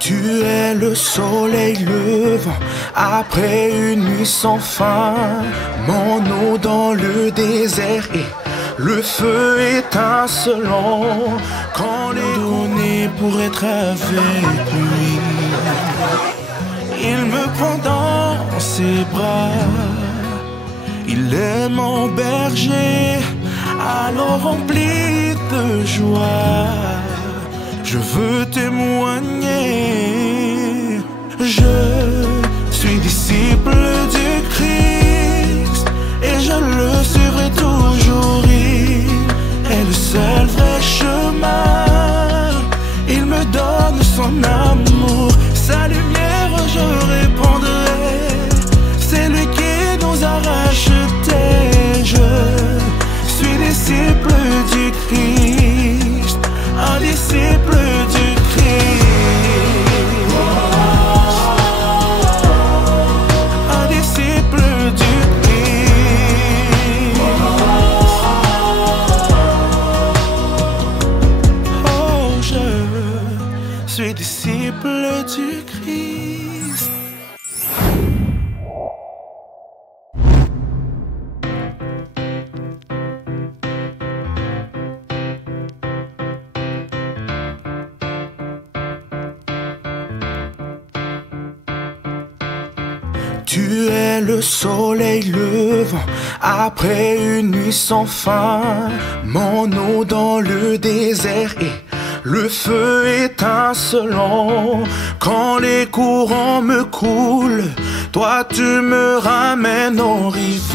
Tu es le soleil levant après une nuit sans fin, mon eau dans le désert et le feu étincelant. Quand les données pour être avec lui, il me prend dans ses bras. Il est mon berger, alors rempli de joie. Je veux témoigner, je suis disciple du Christ et je le suivrai toujours. Il est le seul vrai chemin, il me donne son amour, sa lumière je répondrai. C'est lui qui nous a rachetés. Je suis disciple du Christ, un disciple du Christ, un disciple du Christ. Oh, je suis disciple du Christ. Tu es le soleil levant après une nuit sans fin, mon eau dans le désert et le feu étincelant. Quand les courants me coulent, toi tu me ramènes au rivage.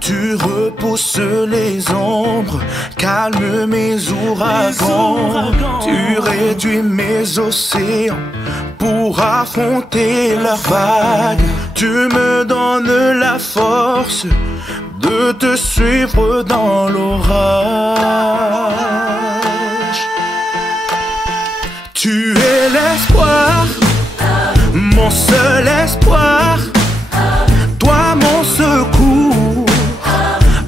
Tu repousses les ombres, calmes mes ouragans. Tu réduis mes océans pour affronter la vague. Tu me donnes la force de te suivre dans l'orage. Tu es l'espoir, mon seul espoir. Toi mon secours,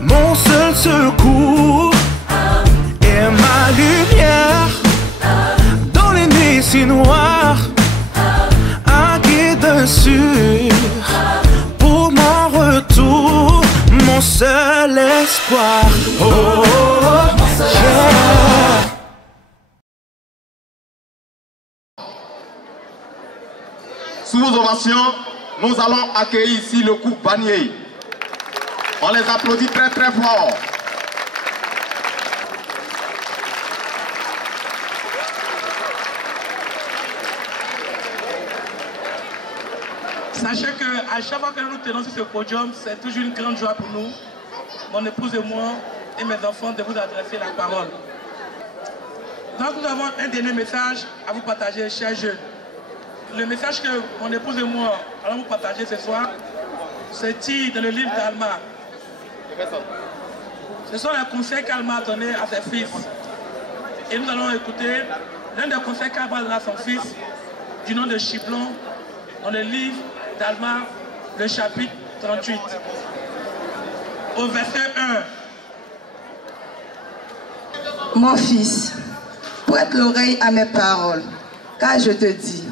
mon seul secours, et ma lumière dans les nuits si noires. Un guide sûr pour mon retour, mon seul espoir. Oh, oh, oh, yeah. Sous vos ovations, nous allons accueillir ici le groupe Vanier. On les applaudit très très fort. Sachez qu'à chaque fois que nous tenons sur ce podium, c'est toujours une grande joie pour nous, mon épouse et moi, et mes enfants, de vous adresser la parole. Donc nous avons un dernier message à vous partager, chers jeunes. Le message que mon épouse et moi allons vous partager ce soir, c'est tiré dans le livre d'Alma. Ce sont les conseils qu'Alma a donnés à ses fils. Et nous allons écouter l'un des conseils qu'Alma a donné à son fils, du nom de Chiplon, dans le livre d'Alma, le chapitre 38. Au verset 1. Mon fils, prête l'oreille à mes paroles, car je te dis,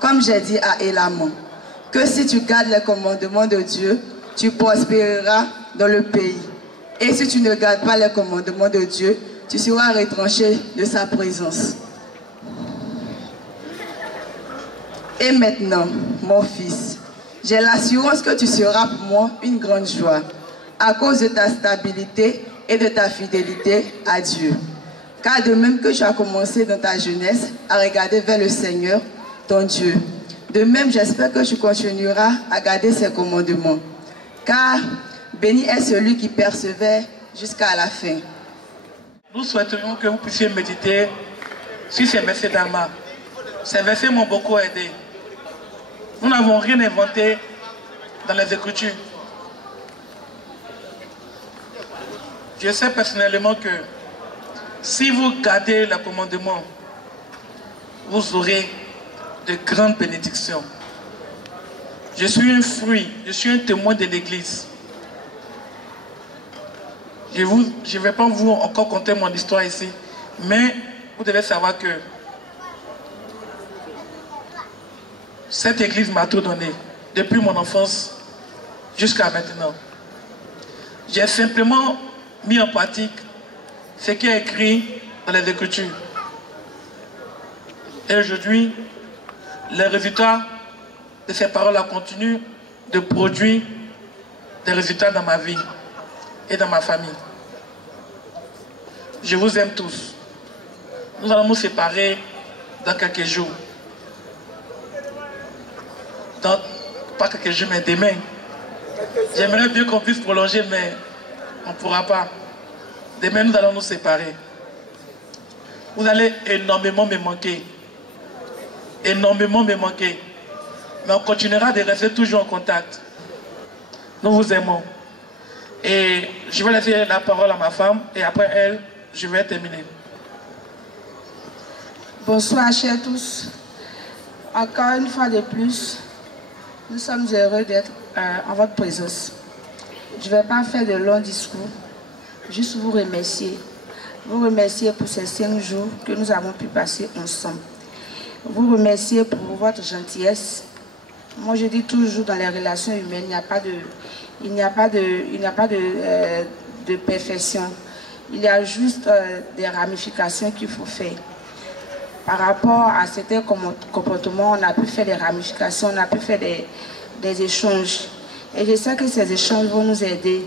comme j'ai dit à Élaman, que si tu gardes les commandements de Dieu, tu prospéreras dans le pays. Et si tu ne gardes pas les commandements de Dieu, tu seras retranché de sa présence. Et maintenant, mon fils, j'ai l'assurance que tu seras pour moi une grande joie, à cause de ta stabilité et de ta fidélité à Dieu. Car de même que tu as commencé dans ta jeunesse à regarder vers le Seigneur, ton Dieu, de même j'espère que tu continueras à garder ses commandements. Car béni est celui qui persévère jusqu'à la fin. Nous souhaiterions que vous puissiez méditer sur ces versets d'Alma. Ces versets m'ont beaucoup aidé. Nous n'avons rien inventé dans les Écritures. Je sais personnellement que si vous gardez le commandement, vous aurez de grandes bénédictions. Je suis un fruit, je suis un témoin de l'Église. Je ne vais pas vous encore conter mon histoire ici, mais vous devez savoir que cette église m'a tout donné, depuis mon enfance jusqu'à maintenant. J'ai simplement mis en pratique ce qui est écrit dans les Écritures. Et aujourd'hui, les résultats de ces paroles continuent de produire des résultats dans ma vie et dans ma famille. Je vous aime tous. Nous allons nous séparer dans quelques jours. Pas quelques jours, mais demain. J'aimerais bien qu'on puisse prolonger, mais on ne pourra pas. Demain, nous allons nous séparer. Vous allez énormément me manquer. Énormément me manquer. Mais on continuera de rester toujours en contact. Nous vous aimons. Et je vais laisser la parole à ma femme et après elle, je vais terminer. Bonsoir, chers tous. Encore une fois de plus, nous sommes heureux d'être en votre présence. Je ne vais pas faire de longs discours, juste vous remercier. Vous remercier pour ces 5 jours que nous avons pu passer ensemble. Vous remercier pour votre gentillesse. Moi, je dis toujours dans les relations humaines, il n'y a pas de perfection. Il y a juste des ramifications qu'il faut faire. Par rapport à certains comportements, on a pu faire des ramifications, on a pu faire des échanges. Et je sais que ces échanges vont nous aider,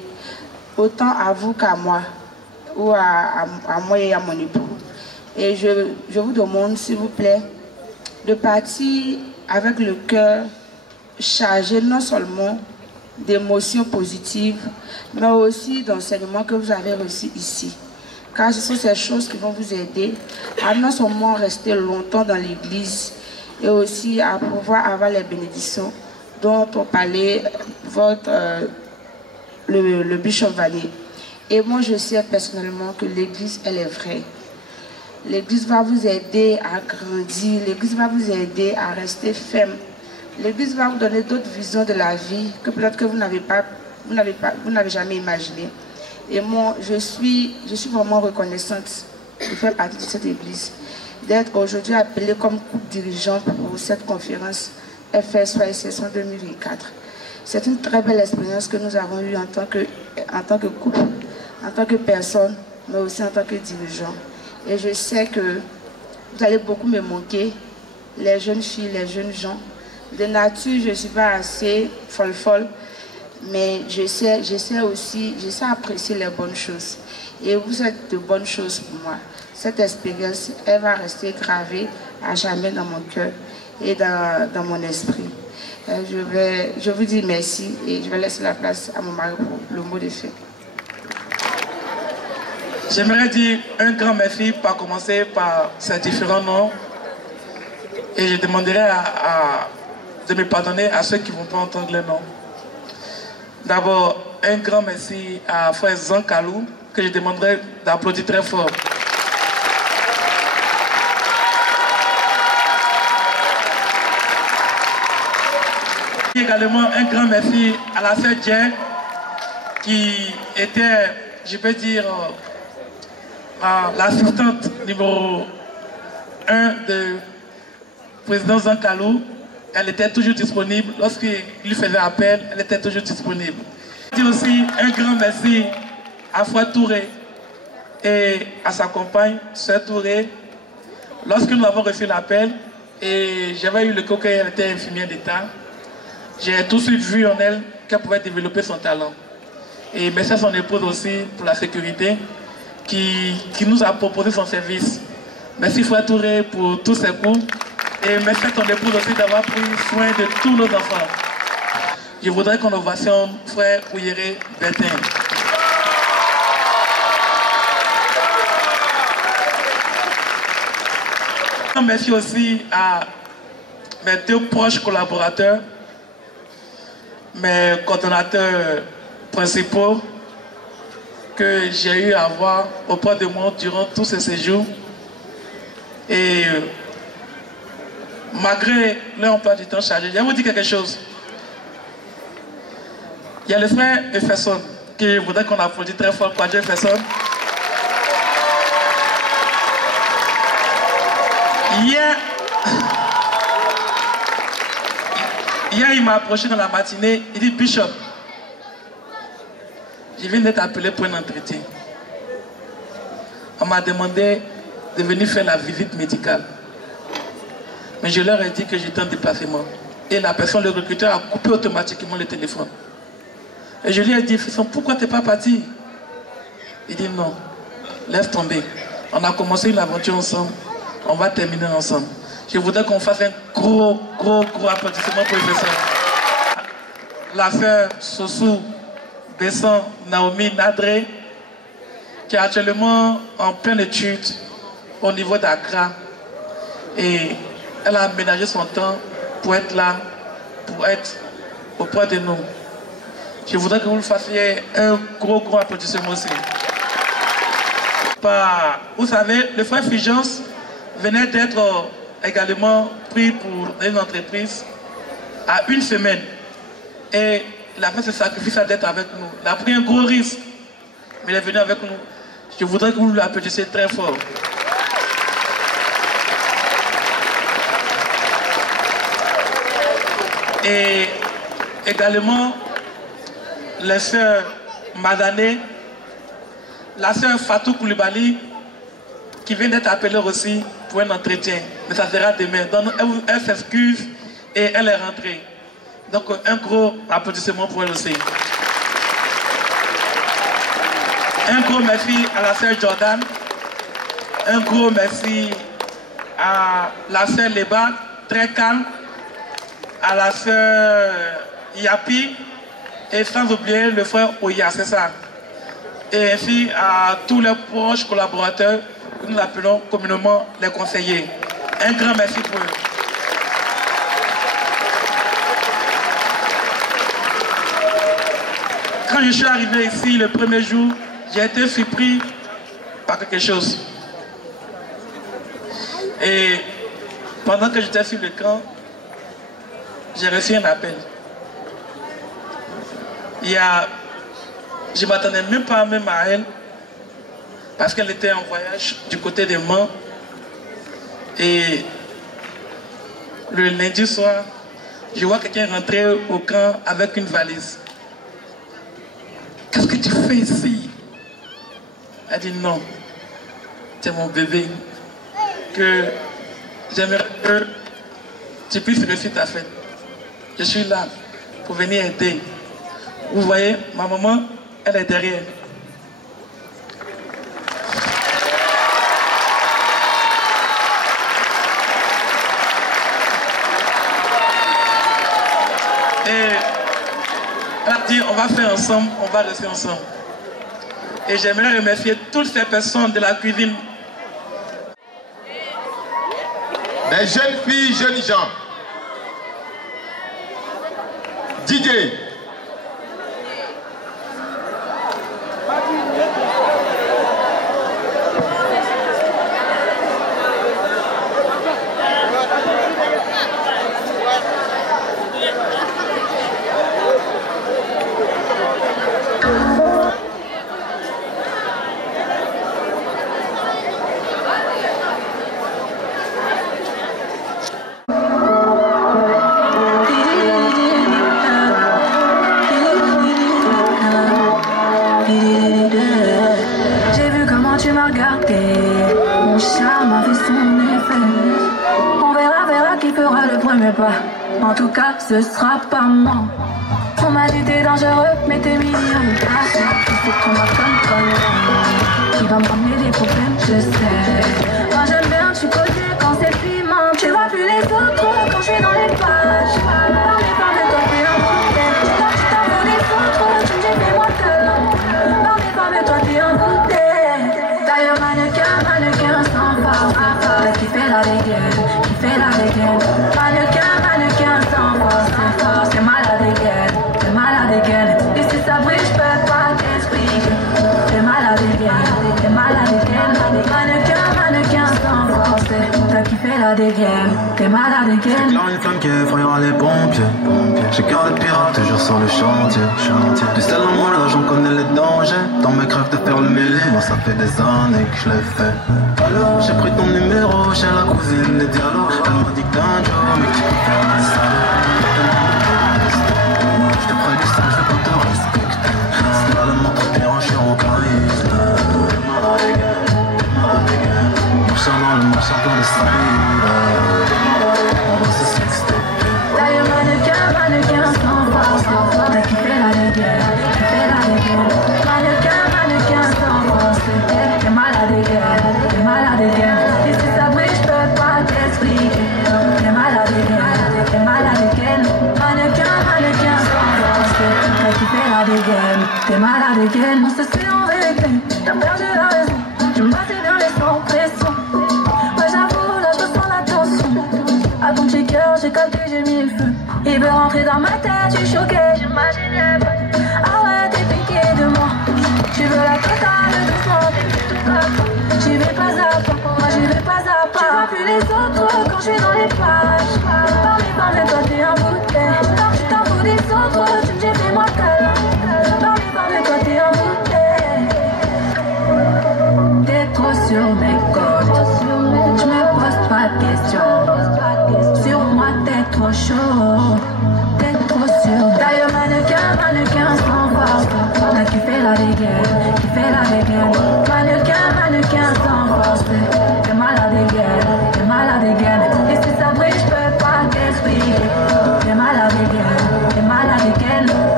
autant à vous qu'à moi, ou à moi et à mon époux. Et je vous demande, s'il vous plaît, de partir avec le cœur chargé non seulement d'émotions positives, mais aussi d'enseignements que vous avez reçus ici. Car ce sont ces choses qui vont vous aider à non seulement rester longtemps dans l'église, et aussi à pouvoir avoir les bénédictions dont on parlait le bishop Vanier. Et moi, je sais personnellement que l'église, elle est vraie. L'église va vous aider à grandir, l'église va vous aider à rester ferme. L'église va vous donner d'autres visions de la vie que peut-être que vous n'avez jamais imaginé. Et moi, je suis vraiment reconnaissante de faire partie de cette église, d'être aujourd'hui appelée comme couple dirigeante pour cette conférence FS3 2024. C'est une très belle expérience que nous avons eue en tant que couple, en tant que personne, mais aussi en tant que dirigeant. Et je sais que vous allez beaucoup me manquer, les jeunes filles, les jeunes gens. De nature, je ne suis pas assez folle, mais je sais apprécier les bonnes choses. Et vous êtes de bonnes choses pour moi. Cette expérience, elle va rester gravée à jamais dans mon cœur et dans mon esprit. Je vous dis merci et je vais laisser la place à mon mari pour le mot de fin. J'aimerais dire un grand merci, par commencer par ces différents noms. Et je demanderai de me pardonner à ceux qui ne vont pas entendre les noms. D'abord, un grand merci à frère Zan Kalou, que je demanderai d'applaudir très fort. Également, un grand merci à la sœur Dien, qui était, je peux dire, l'assistante numéro 1 de président Zan Kalou. Elle était toujours disponible. Lorsqu'il lui faisait appel, elle était toujours disponible. Je dis aussi un grand merci à Frère Touré et à sa compagne, Sœur Touré. Lorsque nous avons reçu l'appel, et j'avais eu le cas qu'elle était infirmière d'État, j'ai tout de suite vu en elle qu'elle pouvait développer son talent. Et merci à son épouse aussi pour la sécurité qui nous a proposé son service. Merci Frère Touré pour tous ses coups. Et merci à ton épouse aussi d'avoir pris soin de tous nos enfants. Je voudrais qu'on ovationne frère Ouyere Bertin. Merci aussi à mes 2 proches collaborateurs, mes coordonnateurs principaux que j'ai eu à avoir auprès de moi durant tous ces séjours. Et malgré leur emploi du temps chargé, je vais vous dire quelque chose. Il y a le frère Efferson qui voudrait qu'on applaudisse très fort pour Jefferson. Hier, il m'a approché dans la matinée, il dit Bishop, je viens d'être appelé pour un entretien. On m'a demandé de venir faire la visite médicale. Mais je leur ai dit que j'étais en déplacement. Et la personne, le recruteur, a coupé automatiquement le téléphone. Et je lui ai dit, pourquoi tu n'es pas parti? Il dit non, laisse tomber. On a commencé une aventure ensemble, on va terminer ensemble. Je voudrais qu'on fasse un gros applaudissement pour le professeur. La sœur Sossou Besson Naomi Nadré, qui est actuellement en pleine étude au niveau d'Accra. Et elle a aménagé son temps pour être là, pour être auprès de nous. Je voudrais que vous le fassiez un gros applaudissement aussi. Vous savez, le frère Fulgence venait d'être également pris pour une entreprise à une semaine. Et il a fait ce sacrifice d'être avec nous. Il a pris un gros risque, mais il est venu avec nous. Je voudrais que vous l'applaudissiez très fort. Et également, les sœurs Madané, la sœur Fatou Koulibaly, qui vient d'être appelée aussi pour un entretien. Mais ça sera demain. Donc, elle s'excuse et elle est rentrée. Donc, un gros applaudissement pour elle aussi. Un gros merci à la sœur Jordan. Un gros merci à la sœur Leba, très calme. À la sœur Yapi. Et sans oublier le frère Oya, c'est ça. Et ainsi à tous les proches collaborateurs que nous appelons communément les conseillers. Un grand merci pour eux. Quand je suis arrivé ici le premier jour, j'ai été surpris par quelque chose. Et pendant que j'étais sur le camp, j'ai reçu un appel. Je ne m'attendais même pas à elle, parce qu'elle était en voyage du côté de Mans. Et le lundi soir, je vois quelqu'un rentrer au camp avec une valise. Qu'est-ce que tu fais ici? Elle dit non, c'est mon bébé, que j'aimerais que tu puisses réussir ta fête. Je suis là pour venir aider. Vous voyez, ma maman, elle est derrière. Et elle a dit, on va faire ensemble, on va rester ensemble. Et j'aimerais remercier toutes ces personnes de la cuisine. Les jeunes filles, jeunes gens. DJ. En tout cas, ce sera pas moi. On m'a dit t'es dangereux, mais t'es mignon. Tu sais qu'on m'a comme qui va me ramener des problèmes, je sais. Moi j'aime bien chipoter quand c'est piment. Tu vois plus les autres quand je suis dans les pages. Parlez pas de toi, t'es un bouteille. Quand tu t'en veux des autres, tu me dis fais-moi tellement. Parlez pas de toi, t'es un bouteille. D'ailleurs mannequin sans force, qui fait la dégaine, qui fait la dégaine. Mannequin sans force, c'est malade again. Et si ça brille, je peux pas t'expliquer. T'es malade again. Mannequin sans force, t'as kiffé la dégaine, t'es malade again. J'éclaire une flamme qui effrayera les pompiers. J'ai cœur de pirate, toujours sur le chantier. Du sel en moi, là j'en connais les dangers. Dans mes crèves de faire le mêlé, moi ça fait des années que je l'ai fait. Alors j'ai pris ton numéro chez la cousine des dialogues. Elle m'a dit que t'es un job, mais que tu peux faire un salaud. Je te ferai du sang, je vais pas te respecter. C'est là le montre terrain, je suis en charisme. Dans le marché plein de salade. On va se sexter. D'ailleurs mannequin sans force. T'as kiffé la dégaine, kiffé la dégaine. Mannequin sans force. T'es malade again. Et si ça brille, j'peux pas t'expliquer. T'es malade again. Mannequin sans force. T'as kiffé la dégaine, t'es malade again. On se suit en vérité, t'as perdu la raison. Tu me battais dans les sans pression. À ton petit cœur, j'ai calculé, j'ai mis le feu. Il veut rentrer dans ma tête, je suis choquée, j'imaginais pas. Ah ouais, t'es piqué de moi. Tu veux la totale, doucement. J'y vais pas à pas, moi j'y vais pas à pas. Tu vois plus les autres quand je suis dans les pages. Parmi, toi t'es un bouteille. Tu t'en fous des autres, tu me jettes des mortels. Parmi, toi t'es un bouteille. T'es trop sur mes côtes. Je me pose pas de questions. Sur moi t'es trop chaud. T'es trop sûr. D'ailleurs mannequin sans force. T'as kiffé la dégaine. Mannequin sans force. T'es malade again. Et si ça brille j'peux pas t'expliquer. T'es malade again.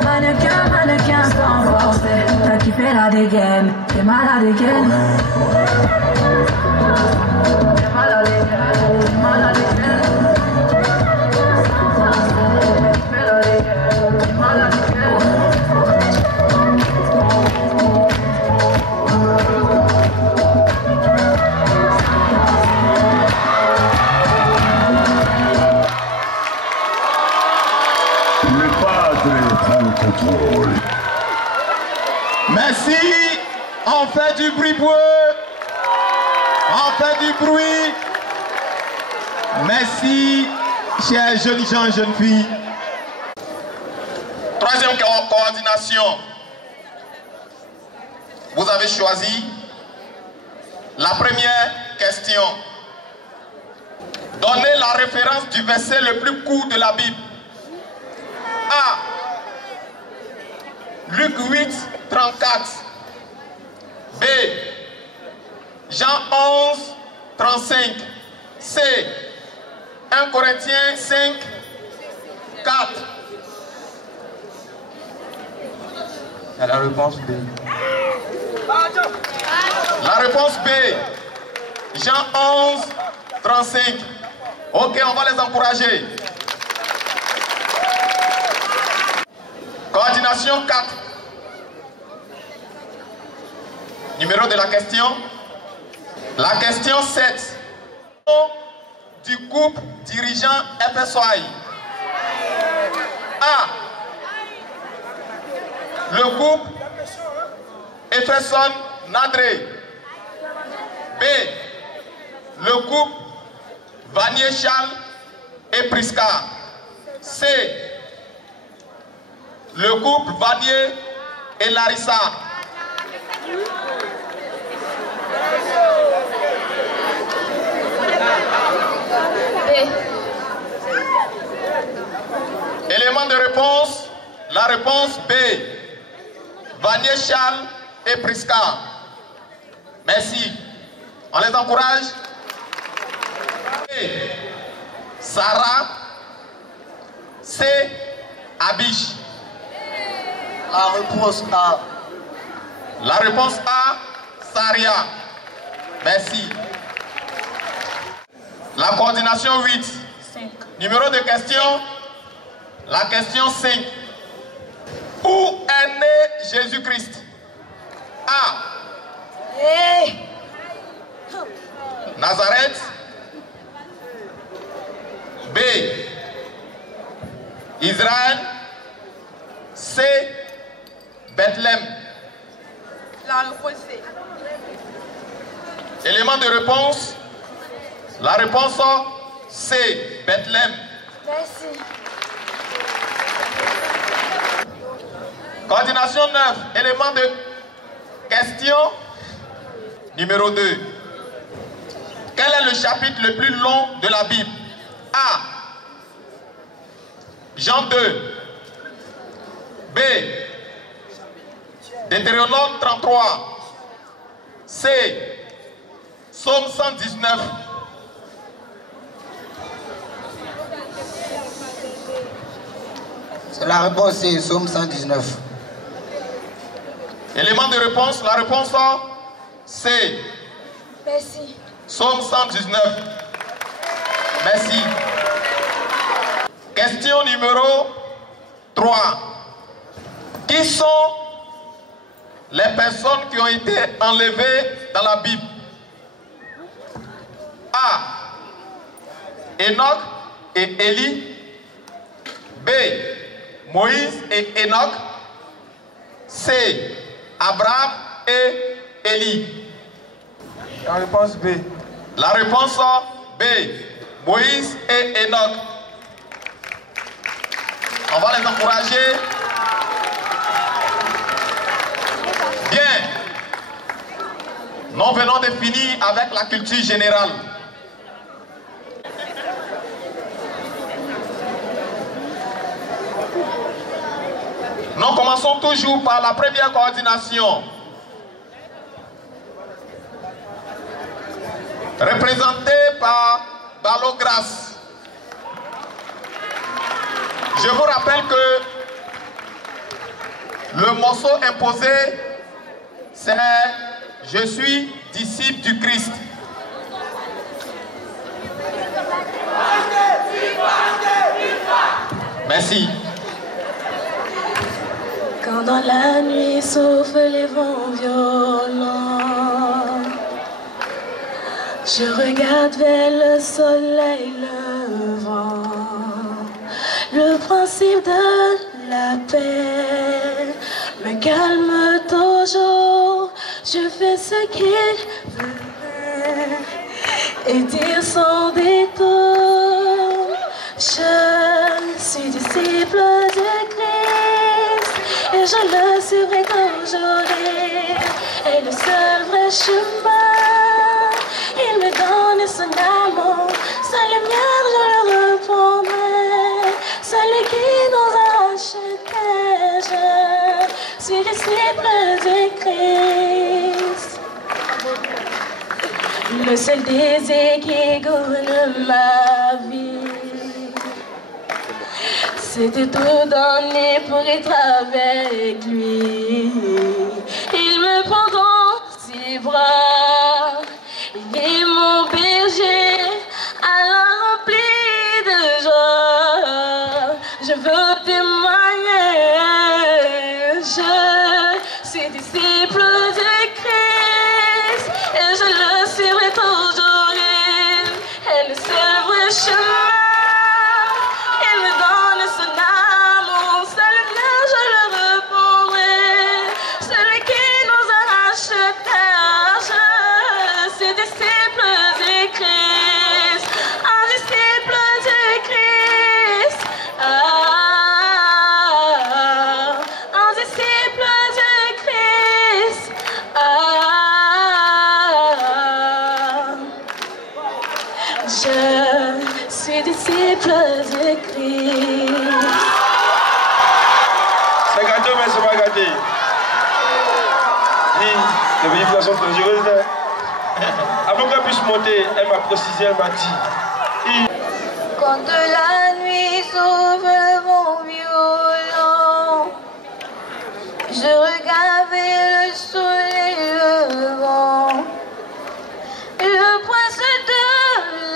Mannequin sans force. T'as kiffé la dégaine. T'es malade again. Merci, on fait du bruit pour eux. On fait du bruit. Merci, chers jeunes gens et jeunes filles. Troisième coordination. Vous avez choisi la première question. Donnez la référence du verset le plus court de la Bible. A. Luc 8, 34. B. Jean 11, 35. C. 1 Corinthiens 5, 4. C'est la réponse B. La réponse B. Jean 11, 35. Ok, on va les encourager. Coordination 4. Numéro de la question. La question 7. Du groupe dirigeant FSOI. A. Le groupe Efferson Nadré. B. Le groupe Vanier Charles et Prisca. C. Le groupe Vanier et Larissa. Élément de réponse, la réponse B. Vanier Charles et Prisca. Merci. On les encourage. B. Sarah. C. Abish. La réponse A. La réponse A. Saria. Merci. La coordination 8. 5. Numéro de question. La question 5. Où est né Jésus-Christ? A. Nazareth. B. Israël. C. Bethléem. La réponse C. Élément de réponse. La réponse C, Bethléem. Merci. Coordination 9, élément de question numéro 2. Quel est le chapitre le plus long de la Bible? A. Jean 2. B. Deutéronome 33. C. Psaume 119. C'est la réponse C, Psaume 119. Élément de réponse, la réponse C. Merci. Psaume 119. Merci. Question numéro 3. Qui sont les personnes qui ont été enlevées dans la Bible? A. Enoch et Élie. B. Moïse et Enoch. C. Abraham et Élie. La réponse B. La réponse B. Moïse et Enoch. On va les encourager. Bien. Nous venons de finir avec la culture générale. Nous commençons toujours par la première coordination. Représentée par Balo Grasse. Je vous rappelle que le morceau imposé, c'est « Je suis disciple du Christ ». Merci. Quand dans la nuit soufflent les vents violents, je regarde vers le soleil levant. Le principe de la paix me calme toujours. Je fais ce qu'il veut et dire sans détour. Je suis disciple de Christ et je le suivrai toujours. Et le seul vrai chemin, il me donne son amour. Sa lumière je le reprendrai. Celui qui nous a achetés, je suis disciple de Christ. Le seul désir qui gouverne ma vie, c'est de tout donner pour être avec lui. Il me prend dans ses bras, il est mon berger, alors rempli de joie. Je veux témoigner, je suis disciple de Christ et je le suivrai toujours. Et le seul vrai chemin, il me donne son amour, sa lumière je le reprendrai. Celui qui nous a rachetés, je suis disciple de Christ, un disciple de Christ, un disciple de Christ, je suis disciple de Christ. C'est gâté, mais c'est pas gâté. Les véhicules sont dangereuses. Avant qu'elle puisse monter, elle m'a précisé, elle m'a dit. Quand de la nuit sauve le vent violent, je regarde vers le soleil levant. Le prince de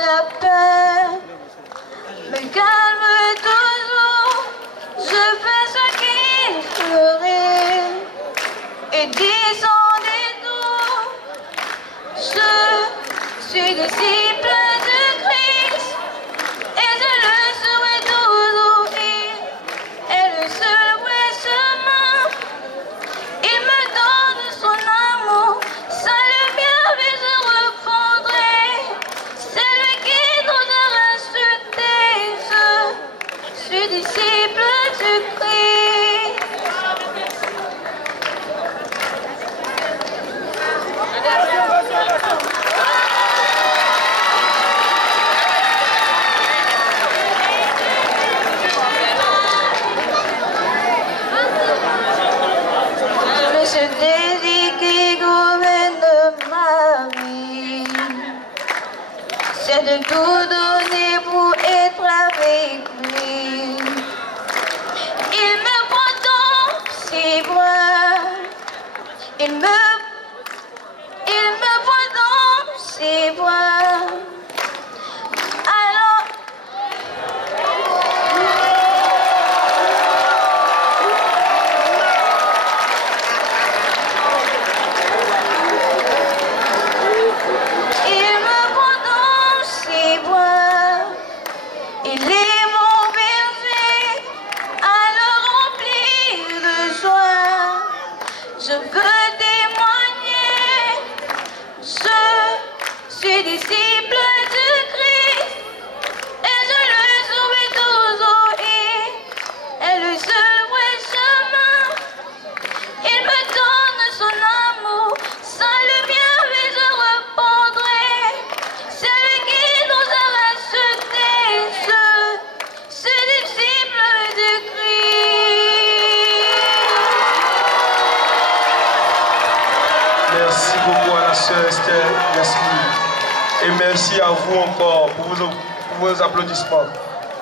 la paix me calme toujours. Je fais ce qu'il ferait et descends des tours. Je suis disciple de Christ et je le serai toujours. Et le seul vrai chemin, il me donne son amour. Sa lumière, mais je reprendrai. C'est lui et de tout donner pour être avec lui. Il me prend dans ses bras, il me prend dans ses bras. Alors, il me prend dans ses bras, il est mon berger, alors rempli de joie, je veux témoigner, je suis disciple de Christ, et je le saurai toujours, et le seul vrai chemin, il me donne son amour, sans lumière et je répondrai, c'est lui qui nous a rachetés, je suis disciple de Christ. Merci beaucoup à la sœur Esther, merci. Et merci à vous encore pour vos applaudissements.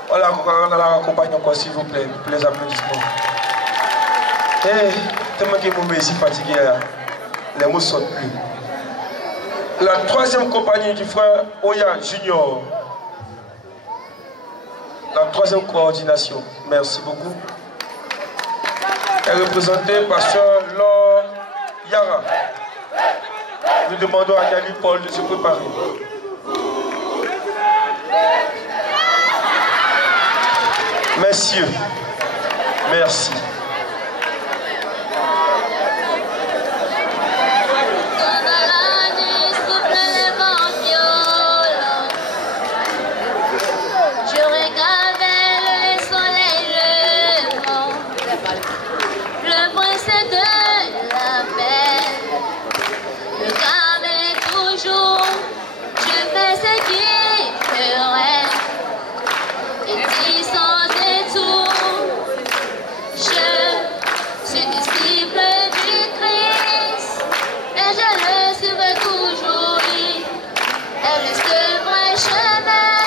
On la raccompagne encore s'il vous plaît, pour les applaudissements. Tellement que vous ici fatigué, les mots ne sortent plus. La troisième compagnie du frère Oya Junior. La troisième coordination. Merci beaucoup. Elle est représentée par sœur Laure Yara. Nous demandons à Yali Paul de se préparer. Messieurs, merci. Je regarde vers le soleil levant, le prince de la paix. Le calme est toujours, je fais ce qui ferait, et si sans détour, je suis disciple du Christ, et je le suivrai toujours, elle est le vrai chemin,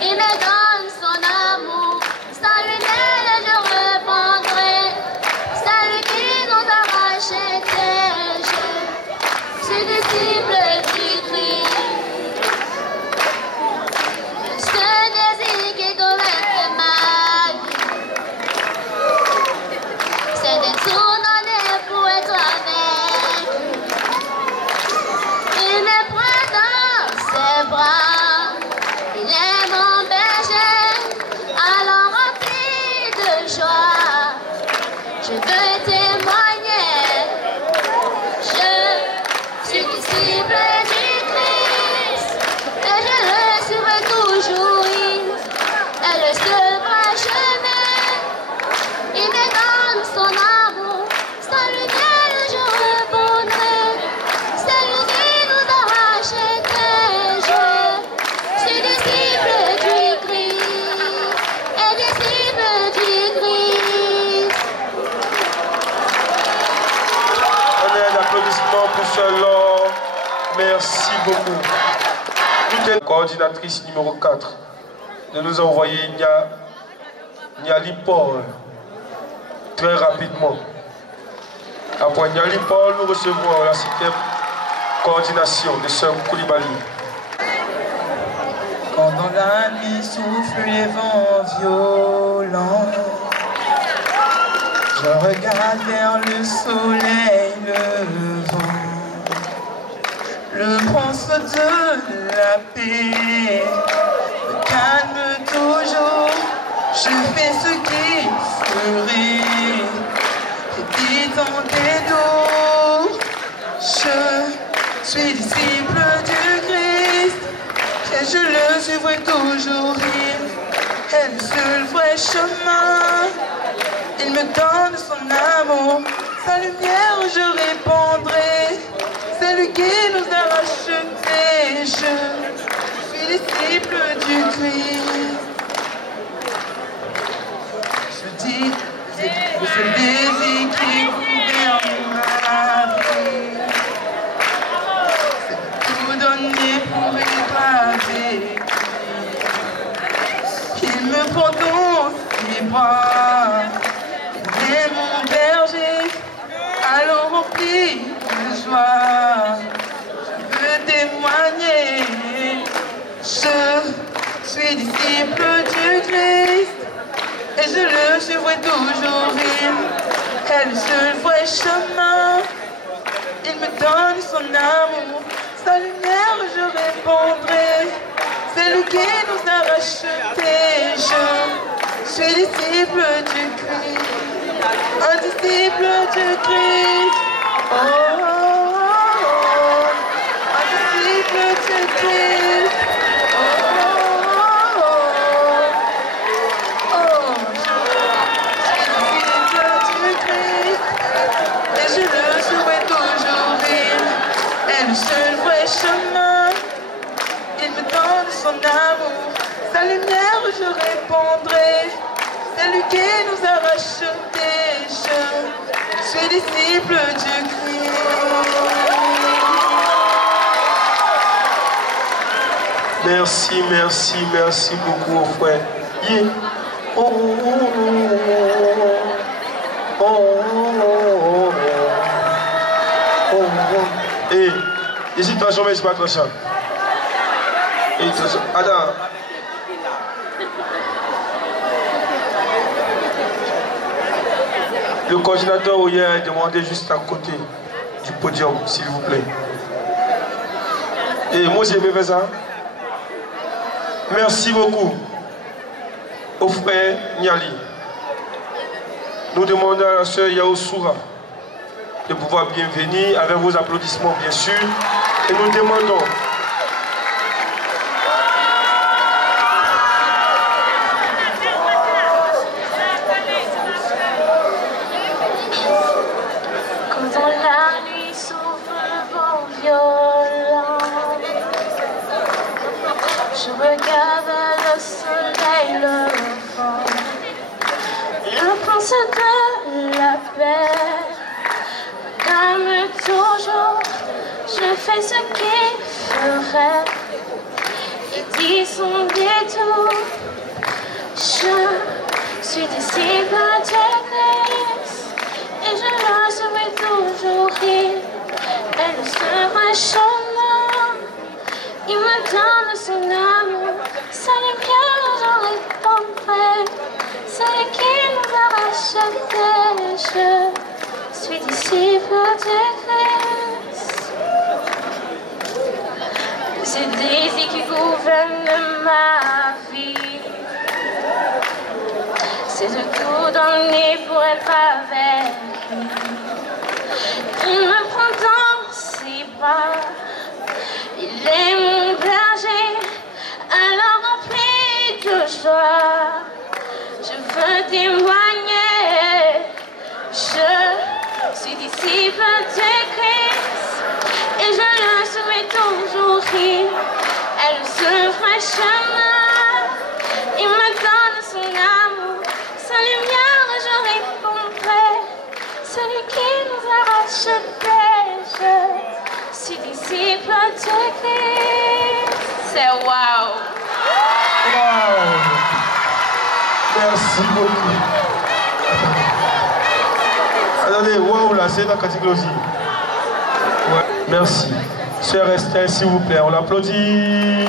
il me donne son amour, sa lumière je répondrai, c'est lui qui nous a rachetés, je suis disciple du Christ. Ce désir qui gouverne ma vie, c'est de tourner pour être avec lui. Il me prend dans ses bras, il est mon berger, alors rempli de joie, je veux témoigner, je suis disciple du Christ, et je le suivrai toujours, elle le seul vrai chemin, il me donne son amour, sans lumière je répondrai, c'est lui qui nous a rachetés, je suis disciple du Christ, et disciple du Christ. Un applaudissement pour cela. Merci beaucoup. Nous sommes coordinatrice numéro 4 de nous envoyer Niali Paul très rapidement. Après Niali Paul, nous recevons la 5e coordination de Sœur Koulibaly. Quand dans la nuit souffle les vents violents, je regarde vers le soleil levant, le prince de la paix me calme toujours, je fais ce qu'il ferait, et dit dans tes dos, je suis disciple du Christ, et je le suivrai toujours, il est le seul vrai chemin, il me donne son amour, sa lumière je répondrai, c'est lui qui nous a rachetés, je suis disciple du Christ. Je dis, c'est le seul désir qui gouverne ma vie, c'est de tout donner pour être m'avait dit. Il me prend dans ses bras, il est mon berger, alors rempli de joie. Je veux témoigner, je suis disciple du Christ et je le suivrai toujours. Il est le seul vrai chemin. Il me donne son amour, sa lumière je répondrai. C'est lui qui nous a rachetés. Je suis disciple du Christ, un disciple du Christ. Oh, oh, oh, oh. Un disciple du Christ. Oh, oh, oh, oh. Je suis disciple du Christ et je le suivrai toujours. Il est le seul vrai chemin. Il me donne son amour, sa lumière je répondrai. C'est lui qui nous a rachetés. Je suis disciple du Christ. Merci, merci, merci beaucoup, frère. Yeah. Oh, oh, oh, oh, oh, oh, oh. Et ici, toi, jamais, c'est pas trop cher. Attends. Le coordinateur hier a demandé juste à côté du podium, s'il vous plaît. Et moi, j'ai fait ça. Merci beaucoup au frère Niali. Nous demandons à la sœur Yaosoura de pouvoir bien venir avec vos applaudissements, bien sûr. Et nous demandons je regarde le soleil levant, le prince de la paix, comme toujours, je fais ce qu'il ferait, il dit son détour, je suis disciple de Christ, et je le serai toujours, il est le seul chemin. Il me donne son amour, sa lumière je répondrai. C'est lui qui nous a rachetés. Je suis disciple de Christ. C'est Daisy qui gouverne ma vie. C'est de tout donner pour être avec lui. Il me prend dans ses bras. Il est mon berger, alors rempli de joie. Je veux témoigner, je suis disciple de Christ et je le serai toujours. Il est le seul vrai chemin. Il me donne son amour, sa lumière je répondrai. Celui qui nous a rachetés. Je suis disciple de Christ. C'est wow. Wow. Merci beaucoup. Attendez, wow là, c'est la catégorie aussi. Ouais. Merci. Sœur Estelle, s'il vous plaît, on l'applaudit.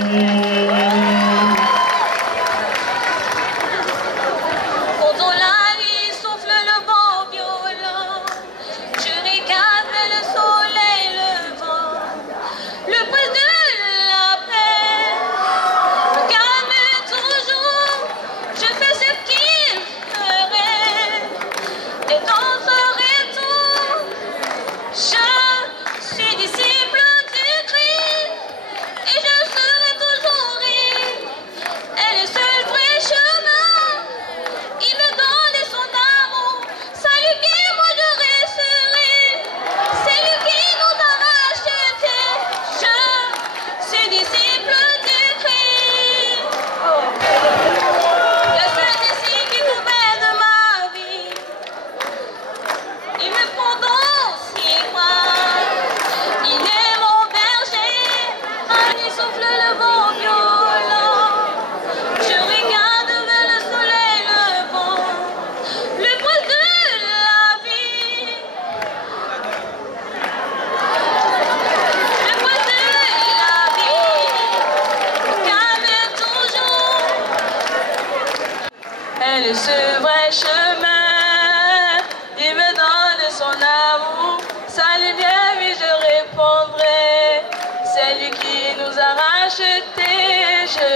Celui qui nous a rachetés, je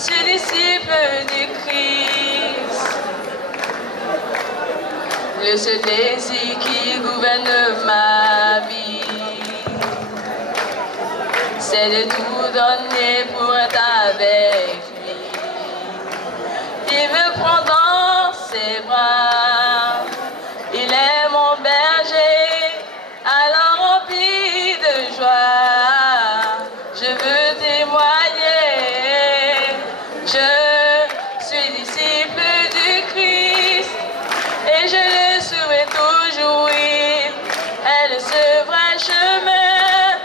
suis disciple du Christ. Le seul désir qui gouverne ma vie, c'est de tout donner pour être avec lui. Il me prend dans ses bras, il est mon berger, alors rempli de joie, je veux témoigner. Je suis disciple du Christ et je le serai toujours. Il est ce vrai chemin,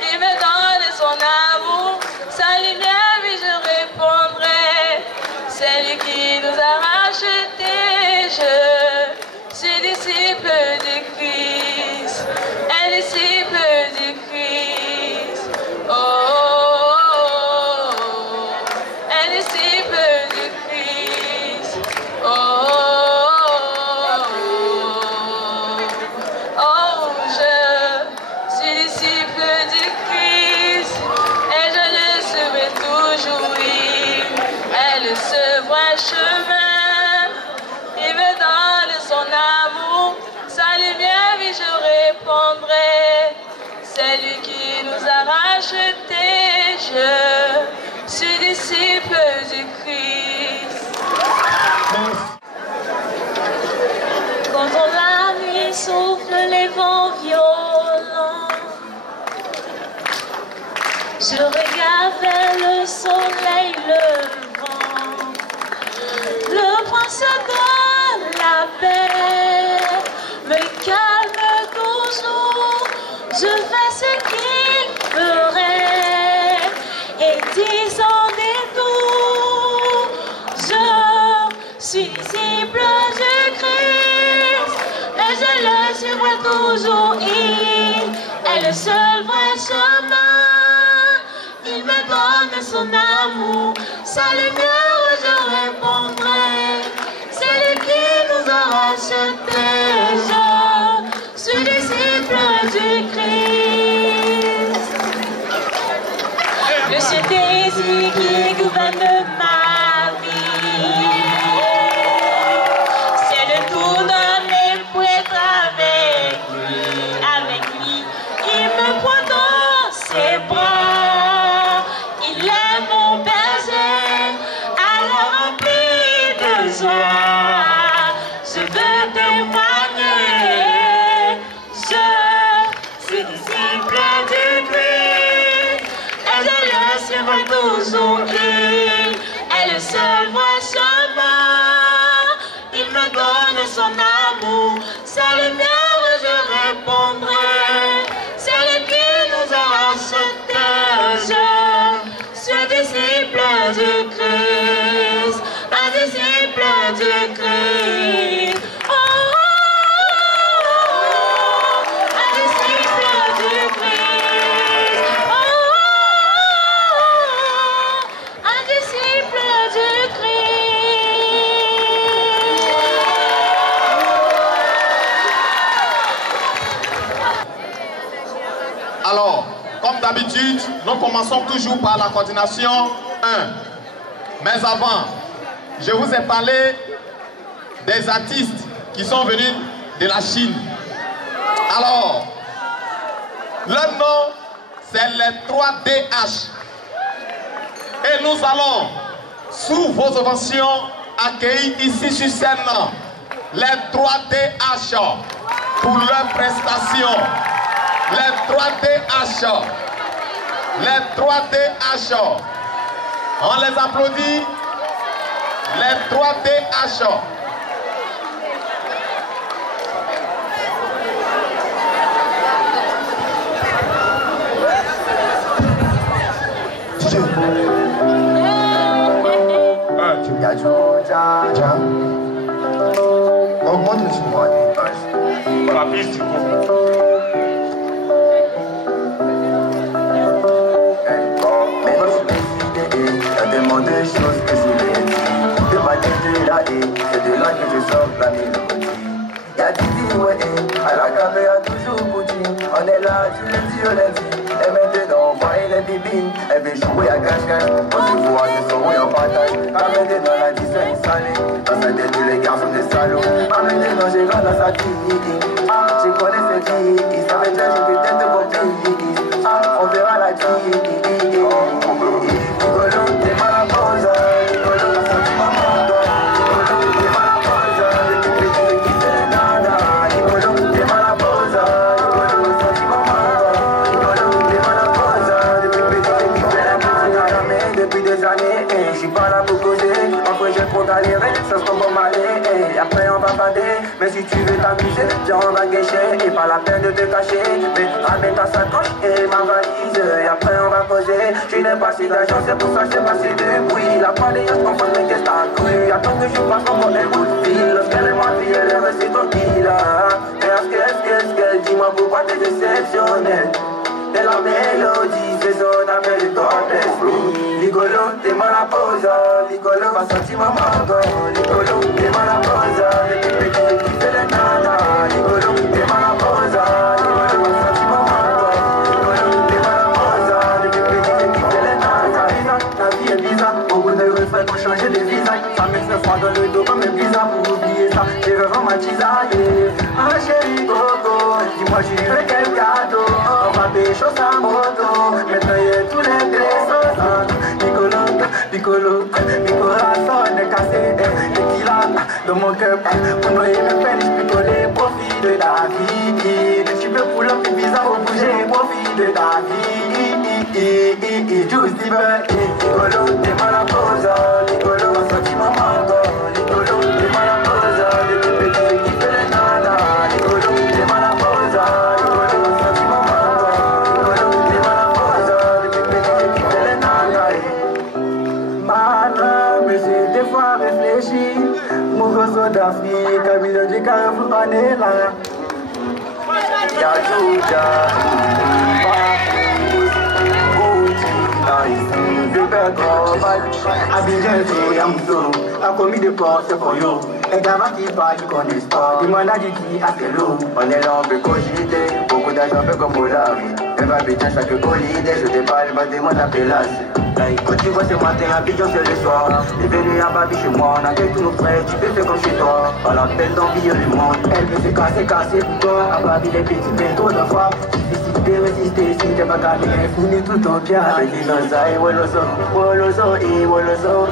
il me donne son amour, sa lumière, oui je répondrai. C'est lui qui nous a rachetés, je suis disciple du Christ, un disciple du Christ. Oh, oh, oh, un disciple du Christ. Oh, oh, oh, oh, je suis disciple du Christ et je le serai toujours. Elle est ce vrai chemin, il me donne son amour, sa lumière, oui je répondrai. C'est lui qui nous a rachetés, je suis disciple du Christ. Quand dans la nuit soufflent les vents violents, je regarde vers le soleil levant. Le prince de la paix me calme toujours. Je fais ce qu'il ferait et dis sans détour. Je suis disciple du Christ et je le suivrai toujours. Il est le seul vrai chemin. Il me donne son amour, sa lumière, je répondrai. C'est lui qui nous a rachetés, je suis disciple du Christ. Le seul désir qui gouverne ma vie, c'est de tout donner pour être avec lui, Il me prend dans ses bras. Il est mon berger, alors rempli de joie. Je veux témoigner, je suis disciple du Christ et je le suivrai toujours. Il est le seul vrai chemin, il me donne son amour, sa lumière, je répondrai. C'est lui qui nous a rachetés, je suis disciple du Christ, un disciple du Christ. Oh, oh, oh, un disciple du Christ. Oh, oh, oh, un disciple du Christ. Alors, comme d'habitude, nous commençons toujours par la coordination 1. Mais avant, je vous ai parlé des artistes qui sont venus de la Chine. Alors, leur nom, c'est les 3DH. Et nous allons, sous vos ovations, accueillir ici sur scène les 3DH pour leurs prestations. Les 3DH. Les 3DH. On les applaudit. Les 3DH. Augmente le son. La piste du coup. Demandé des choses que je voulais dire. De ma tête de la haie, c'est de là que je sors la mélodie. Y'a Didi, ouais, à la caméra toujours bougie. On est là du lundi au lundi, et maintenant bibine. Elle veut jouer à cache-cache. On se voit, c'est son et on partage. M'amener dans la dizaine salée. Dans sa tête, tous les garçons des salauds. M'amener dans j'ai grandi dans sa fille. Je connais cette fille. Ça veut dire je peux tête de copine. On verra la vie. Ligolo, t'es mal à pause. Ligolo, la sortie maman. Ligolo, t'es mal à pause. Depuis petit, j'ai kiffé les nanas. Ligolo, t'es mal à pause. Ligolo, la sortie maman. Ligolo, t'es mal à pause. Depuis petit, j'ai kiffé les nanas. Mais depuis des années, je suis pas là pour causer. Après, j'ai trop galéré, ça se tombe mal. Après, on va bader. Mais si tu veux t'amuser, viens, on va gâcher. Et pas la peine de te cacher. Mais ramène ta sacoche et ma valise. Et après, on va causer. Je n'ai pas si d'argent, c'est pour ça que j'ai pas si de bruit. La part des yeux confondent, mais qu'est-ce que t'as cru? Attends que je passe comme un bout de fil. Lorsqu'elle est moitié, elle est restée tranquille. Mais est-ce qu'elle dis-moi pourquoi t'es déceptionnée? C'est la mélodie, c'est son appel de ton esprit. Ligolo, t'es mal à pause. Ligolo, va sentir ma mango. Ligolo, t'es mal à pause. Depuis petit, j'ai kiffé les nanas. Ligolo, t'es mal à pause. Ligolo, va sentir ma mango. Ligolo, t'es mal à pause. Depuis petit, j'ai kiffé les nanas. La vie est bizarre, beaucoup de refrains pour changer de visage. Ça me fait froid dans le dos comme un bizarre. Pour oublier ça, j'ai vraiment ma tisaille. Ah chérie Coco, dis-moi tu veux quel cadeau? On va pécho sa moto. Maintenant il y a tous les blessés. Piccolo, mi corazon est cassé. Tequila dans mon cœur. Pour noyer mes peines, je picolais. Profite de ta vie. Tu peux pull up et bizarre au bouger. Profite de ta vie. Juice diver. Ligolo, t'es mal à pause. Ligolo, on sortit ma mango. Ligolo, t'es mal à pause. Depuis petit, j'ai kiffé les nanas. Ligolo, t'es mal à pause. Ligolo, on sortit ma mango. Ligolo, t'es mal à pause. Depuis petit, j'ai kiffé les nanas. Maintenant, mais j'ai des fois réfléchi. Mon gosse d'Afrique, à milieu du carrefour, on est là. Y'a tout, Abidjan, Yamouto, a commis des portes, c'est pour you. Les gamins qui parlent, qui connaissent pas. Demande à Didi, à Kélo. On est là, on peut cogiter. Beaucoup d'argent, fait comme Mola. Elle va Abidjan, chaque colide. Je te parle, va demander à Pélas. Quand tu vois ce matin, Abidjan, c'est le soir. T'es venu à Babi chez moi, on accueille tous nos frères. Tu peux faire comme chez toi. Pas la peine d'envier le monde. Elle veut se casser pour toi. À Babi, les petits pains, trop de fois. De résister si t'es pas gagné, fourni tout ton pied. Petit dans ça, woloso,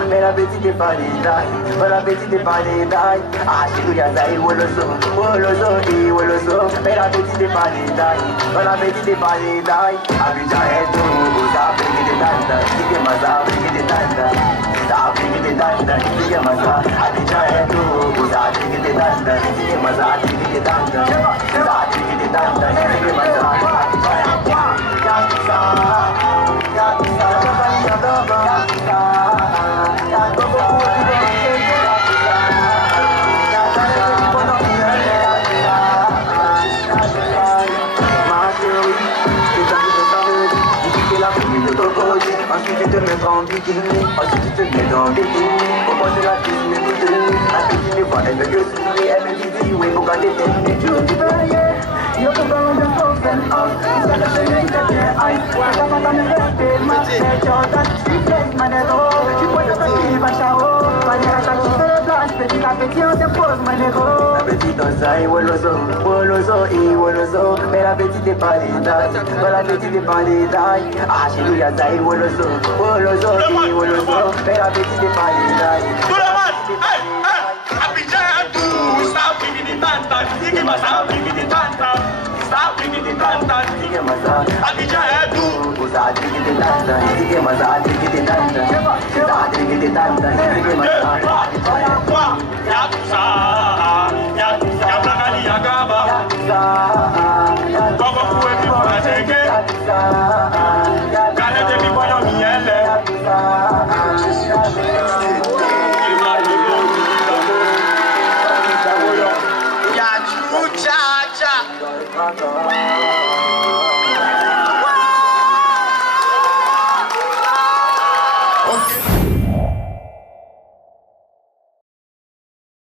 mais la petite est pas les dailles, la petite est pas les dailles. Ah, chez y'a ça, woloso, mais la petite est pas les dailles, la petite est pas les dailles. Abidjan est tout, ça fait des dandas, si t'es maza, fait des dandas, ça fait des dandas, si t'es maza. Abidjan est tout, ça fait des dandas, si t'es maza, fait des dandas, ça fait des dandas, si t'es maza. Ensuite tu te mets en bikini, ensuite tu te mets dans bikini. Pour passer la piste, mais tout est nu. La petite des fois elle veut que sourire, elle me dit oui pour garder tes lunettes. Tu veux du verrier, yo pour ballon de force and off. Ça te fait une tête bien high, ouais ça va me rester. Ma tête Jordan, tu fais manero. Tu peux te faire qui va chao. Pas dire à chaque chose de la plage, petit à petit on te pose manero. La petite dans ça, woloso, mais la petite est pas les dailles, la petite est pas les dailles. Ah chez nous y'a ça, woloso, mais la petite est pas les dailles. Tout le monde, Abidjan est tout, ça pique des tantas, dis-moi ma ça pique des tantas, ça pique des tantas, dis-moi ma ça. Abidjan est tout, ça pique des tantas, dis-moi ma ça pique des tantas, ça pique des tantas, dis-moi ma ça. Y'a tout ça, y'a Blagani, y'a Gaba, comment pouvez-vous vivre à Tchéké? Calais de Biboyan Miel. Y'a tout, tcha, tcha.